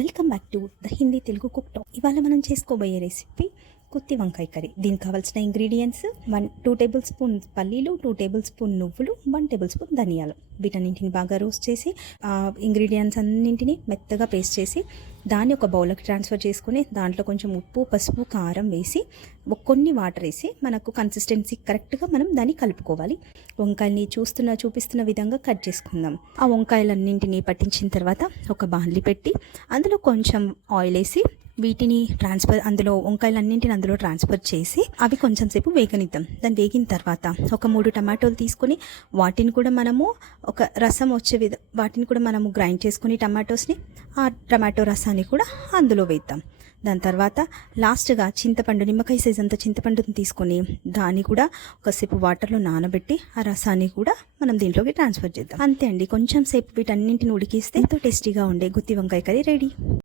Welcome back to the Hindi Telugu cook talk. ఇవాళ మనం చేసుకోబోయే రెసిపీ గుత్తి వంకాయ కర్రీ. దీనికి కావాల్సిన ఇంగ్రీడియంట్స్ 2 టేబుల్ స్పూన్ పల్లీలు, 2 టేబుల్ స్పూన్ నువ్వులు, 1 టేబుల్ స్పూన్ ధనియాలు. వీటన్నింటిని బాగా రోస్ట్ చేసి ఇంగ్రీడియంట్స్ అన్నింటినీ మెత్తగా పేస్ట్ చేసి దాన్ని ఒక బౌల్లోకి ట్రాన్స్ఫర్ చేసుకుని దాంట్లో కొంచెం ఉప్పు, పసుపు, కారం వేసి కొన్ని వాటర్ వేసి మనకు కన్సిస్టెన్సీ కరెక్ట్గా మనం దాన్ని కలుపుకోవాలి. వంకాయల్ని చూపిస్తున్న విధంగా కట్ చేసుకుందాం. ఆ వంకాయలన్నింటినీ పట్టించిన తర్వాత ఒక బాండ్లీ పెట్టి అందులో కొంచెం ఆయిల్ వేసి వీటిని అందులో వంకాయలన్నింటిని అందులో ట్రాన్స్ఫర్ చేసి అవి కొంచెం సేపు వేగనిద్దాం. దాన్ని వేగిన తర్వాత ఒక 3 టమాటోలు తీసుకొని వాటిని కూడా మనము ఒక రసం వాటిని కూడా మనము గ్రైండ్ చేసుకుని టమాటోస్ని ఆ టమాటో రసాన్ని కూడా అందులో వేద్దాం. దాని తర్వాత లాస్ట్గా నిమ్మకాయ సైజ్ అంత చింతపండుని తీసుకొని దాన్ని కూడా ఒకసేపు వాటర్లో నానబెట్టి ఆ రసాన్ని కూడా మనం దీంట్లోకి ట్రాన్స్ఫర్ చేద్దాం. అంతే అండి, కొంచెం సేపు వీటన్నింటిని ఉడికిస్తే ఎంతో టేస్టీగా ఉండే గుత్తి వంకాయ కర్రీ రెడీ.